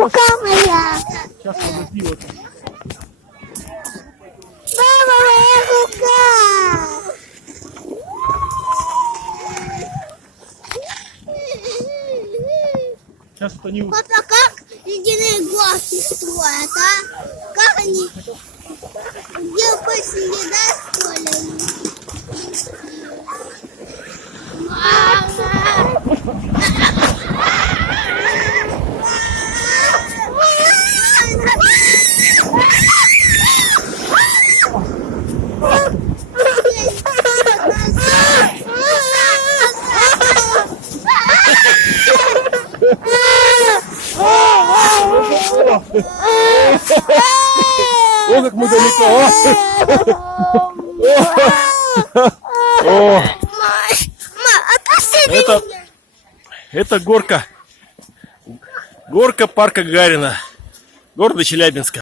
Рука моя. Сейчас подожди, вот. Мама, моя рука. Сейчас вот они... Папа, как ледяные горки строят, а? Как они? Где после льда строили? О, как мы далеко! О! Это горка. Горка парка Гагарина. Города Челябинска.